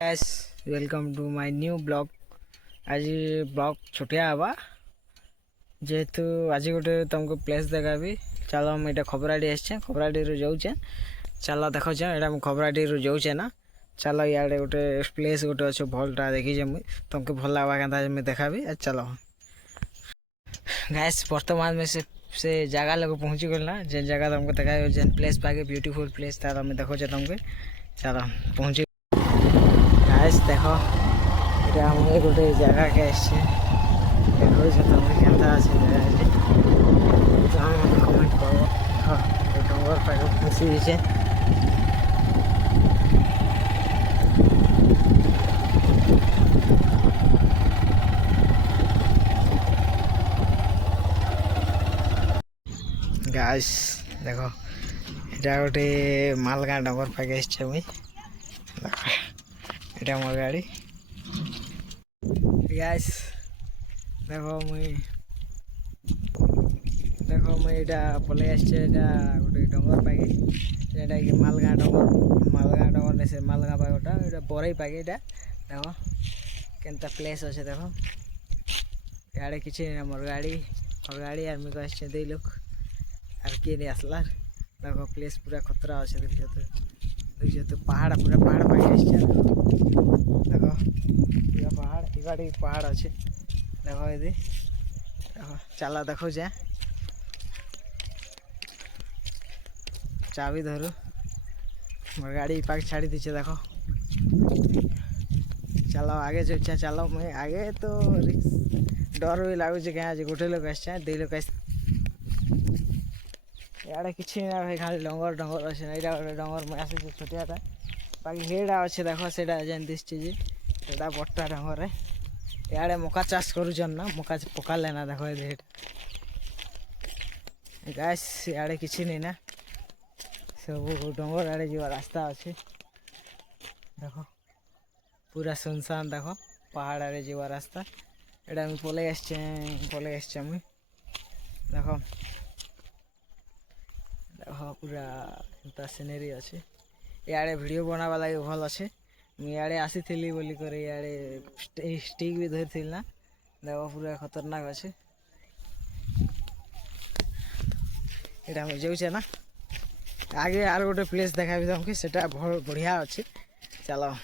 Guys welcome to my new blog. आज blog छोटिया हवा जेहेतु आज गोटे तुमको प्लेस देखाबी। चलो मुझे खबराड़ी आसे खबराड़ी जाऊे। चलो देख यहाँ खबराड़ी जाऊे ना। चलो इे गोटे प्लेस गोटे अच्छे भलटा देखीजे मुझे तुमको भल लगा क्या देखाबी। चलो गाइस बर्तमान में से जगह लोग पहुँची गल ना जे जगह तुमको देखा जेन प्लेस पाके ब्यूटीफुल प्लेस था देखो तुमको। चलो पहुँची गाइस देखो ये मुझे गोटे जगह के देखो तुम क्या कमेंट कर डर पाक फसी दीचे। गाइस देखो ये गोटे मालगाँ डंगर पाके मुई এটা मोर गाड़ी। गाइस देखो मुई এটা पलि आसचे गोटे डंगर पाके जेटा कि मालगाँ डंगर नहीं से मालगाँ पागटा ये बरई पाके ये देखो केनता प्लेस अच्छे। देखो इे कि मोर गाड़ी आर मुझे आसचे दे लोग आर किए नहीं आसला। देखो प्लेस पूरा खतरा अच्छे देखिए तो पहाड़ पूरा पहाड़ पाके आसचे। देखो पूरा पहाड़ इबाड़ी पहाड़ अच्छे। देखो ये देखो चला देखो जा चाबी धरू मोर गाड़ी पाक छाड़ी दीचे। देखो चलो आगे जो इच्छा चलो मैं आगे तो डर भी लगुच क्या आज गोटे लोग आसचे दे लोग इे कि ना भाई खाली डंगर डंगर अच्छे यहाँ गोटे डंगर मैं आसी छोटियाटा बाकी हेड़ा अच्छे। देखो से जेन दिशे जेटा बड़टा डंगर इे मका चाष करुचन ना मका पका लेना। देखो ये गाइस इे कि नहीं ना सब डंगर आड़े जा रास्ता अच्छे। देखो पूरा सुनसान देखो पहाड़ आड़े जा रास्ता एटा मुझे पलि आसचे मुई देखो देखो पूरा एंता सिनेरी अच्छे। इे वीडियो बनावा लगे भल अच्छे। मुझे आसी थी बोलिक इे स्टिक भी धरी ना। देखो पूरा खतरनाक अच्छे यहाँ मुझे जाऊे ना आगे आर गोटे प्लेस देखा तुमको सेटा बढ़िया अच्छे। चलो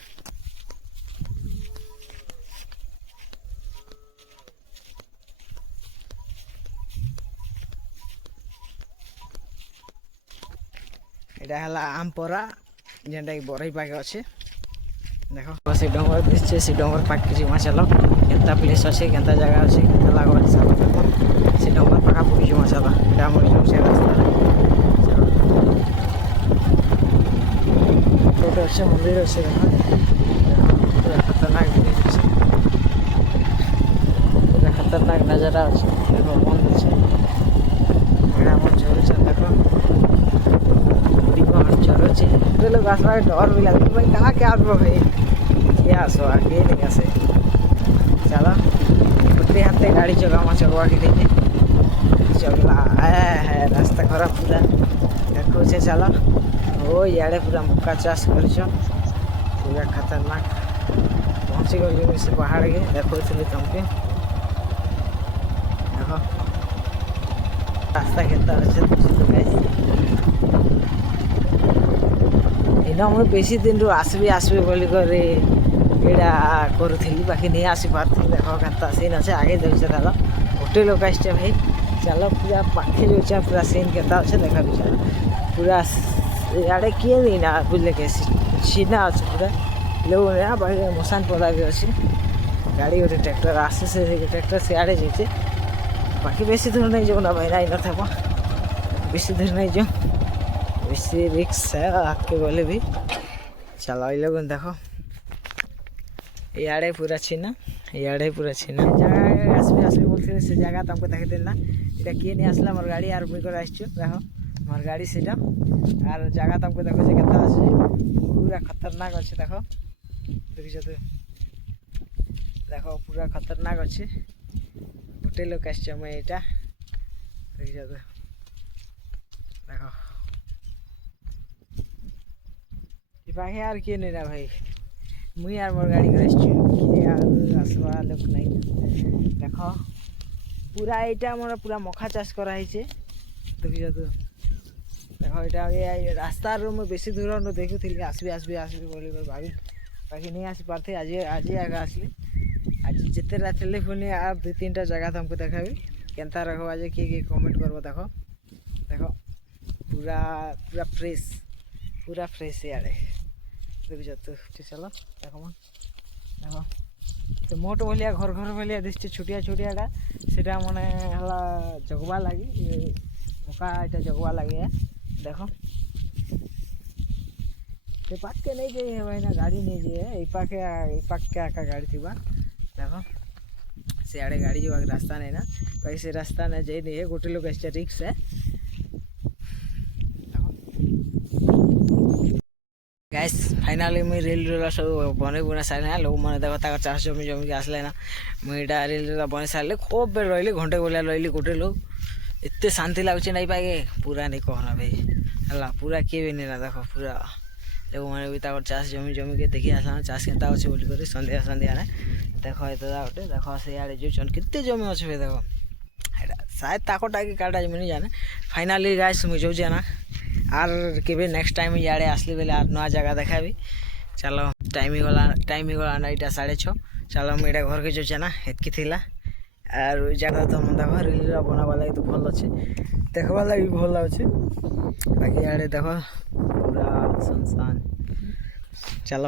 यहाँ है आमपरा जेनटा कि बरई पाके अच्छे। देखो से डंगर दिशे से डंगर पाक के जुमा। चलो केनता प्लेस अच्छे केनता जगह अच्छे केनता लगवा हिसाब से डंगर पाखा पुकी जुमा। चलो यहाँ मोर जाऊे रास्ता गोटे अच्छे मंदिर अच्छे। पूरा खतरनाक पूरा खतरनाक नजारा अच्छे। देखो मन अच्छे यहाँ मन झरुचे। देखो झरुचे लोग आसवा डर भी लगे भाई कहाँ क्या आसबो भाई किए आसो आगे नहीं आसे। चलो गोटे हाथे गाड़ी चलवा के देखे चलला है रास्ता खराब पूरा देखो। चलो ओ इे पूरा मक्का चाष कर पूरा खतरनाक पहुँची गली से पहाड़ के देखो तुमके। देखो रास्ता केता अच्छे इना मुझे बेसी दिन रू आसबी बोलिक यहाँ करूली बाकी नहीं आसी पार्थी। देखो क्या सीन अच्छे आगे जाऊे। चलो गोटे लोग आसचे भाई चलो पूरा पाखे जाऊे पूरा सीन के अच्छे देखा चलो पूरा इे किए नहीं ना बुझले के सीना अच्छे पूरा लोग ना बाकी मशान पदा भी अच्छे। गाड़ी गोटे ट्रैक्टर आसे से ट्रैक्टर से आड़े जाइए बाकी बेसी दूर नहीं जाऊ ना भाई ना इन था बेसी दूर नहीं जाऊँ बेसी रिक्स है आगे बोले भी। चलो ये लोग देखो इे पूरा छीना इे पूरा छीना जगह आसबी बोलते से जगह तुमको देखे देना इटा किए नहीं आसला मोर गाड़ी आर मुझे आसचु। देखो मोर गाड़ी से आर जगह तुमको देखो केता अच्छे पूरा खतरनाक अच्छे। देखो देखिए तो देखो पूरा खतरनाक अच्छे गोटे लोग आसचे मुझे यहाँ देखिए तो देखो बाकी यार किए नहीं ना भाई ମୁଇଁ ଆର୍ ମୋର୍ ଗାଡ଼ି କରି ଆସିଛୁ କିଏ ଆଉ ଆସବା ଲୋକ ନାଇଁ ଦେଖ ପୁରା ଏଇଟା ଆମର ପୁରା ମଖା ଚାଷ କରାହେଇଛେ ଦେଖିଛ ତ ଦେଖ ଏଇଟା ରାସ୍ତାରୁ ମୁଁ ବେଶୀ ଦୂରରୁ ଦେଖୁଥିଲି ଆସିବି ବୋଲି ଭାବି ବାକି ନେଇ ଆସି ପାରୁଥି ଆଜି ଆଗ ଆସିଲି ଆଜି ଯେତେ ରାତିଲେ ପୁଣି ଆଉ 2-3ଟା ଜାଗା ତମକୁ ଦେଖାବି କେନ୍ତା ରଖବା ଯେ କିଏ କମେଣ୍ଟ କରବ ଦେଖ ଦେଖ ପୁରା ପୁରା ଫ୍ରେଶ୍ ଇଆଡ଼େ ଦେଖୁଛ ତ ଚାଲ ଦେଖ ଦେଖ ସେ ମୋଟ ଭଳିଆ ଘର ଭଳିଆ ଦିଶୁଛି ଛୋଟିଆଟା ସେଟା ମାନେ ହେଲା ଜଗବା ଲାଗି ମକା ଏଇଟା ଜଗବା ଲାଗି ଦେଖ ସେ ପାଖକେ ନେଇ ଯାଇ ହେବ ନା ଗାଡ଼ି ନେଇଯିବେ ଏଇ ପାଖେ ଏକା ଗାଡ଼ି ଥିବା ଦେଖ ସିଆଡ଼େ ଗାଡ଼ି ଯିବାକୁ ରାସ୍ତା ନାଇଁ ନା ବାକି ସେ ରାସ୍ତା ନାଇଁ ଯାଇ ନେଇ ଗୋଟେ ଲୋକ ଆସିছে ରିକ୍ସ ଗାଇସ୍ ଫାଇନାଲି ମୁଇଁ ରିଲ୍ ସବୁ ବନେଇ ବୁନା ସାରିଲି ନା ଲୋକମାନେ ଦେଖ ତାଙ୍କ ଚାଷ ଜମିକି ଆସିଲେ ନା ମୁଇଁ ଏଇଟା ରିଲ୍ ବନେଇ ସାରିଲି ଖୁବ୍ ବେଳ ରହିଲି ଘଣ୍ଟେ ଭଳିଆ ରହିଲି ଗୋଟେ ଲୋକ ଏତେ ଶାନ୍ତି ଲାଗୁଛି ନାଇଁ ପାଇକେ ପୁରା ନାଇଁ କହନା ଭାଇ ହେଲା ପୁରା କିଏ ବି ନେଇ ନା ଦେଖ ପୁରା ଲୋକମାନେ ବି ତାଙ୍କର ଚାଷ ଜମିକି ଦେଖି ଆସିଲା ଚାଷ କେନ୍ତା ଅଛି ବୋଲି କରି ସନ୍ଧ୍ୟାରେ ଦେଖ ଏତେ ଗୋଟେ ଦେଖ ସେଇଆଡ଼େ ଯାଉଛନ୍ କେତେ ଜମି ଅଛି ଭାଇ ଦେଖ ଏଇଟା ସାୟଦ ତାକଟା କି କାଟା ଜମି ଜାନେ ଫାଇନାଲି ଗାଇସ୍ ମୁଇଁ ଯାଉଛେ ନା ଆର୍ କେବେ ନେକ୍ସଟ ଟାଇମ୍ ଇଆଡ଼େ ଆସିଲି ବେଲେ ଆର୍ ନୂଆ ଜାଗା ଦେଖାବି ଚାଲ ଟାଇମ୍ ହେଇଗଲା ନା ଏଇଟା 6:30 ଚାଲ ମୁଁ ଏଇଟା ଘରକେ ଯାଉଛେ ନା ଏତ୍କି ଥିଲା ଆରୁ ଜାଗା ତ ଦେଖ ରିଲ୍ଟା ବନାବା ଲାଗି ତ ଭଲ ଅଛେ ଦେଖ୍ବାର୍ ଲାଗି ବି ଭଲ ଲାଗୁଛେ ବାକି ଇଆଡ଼େ ଦେଖ ପୁରା ସୁନସାନ୍ ଚାଲ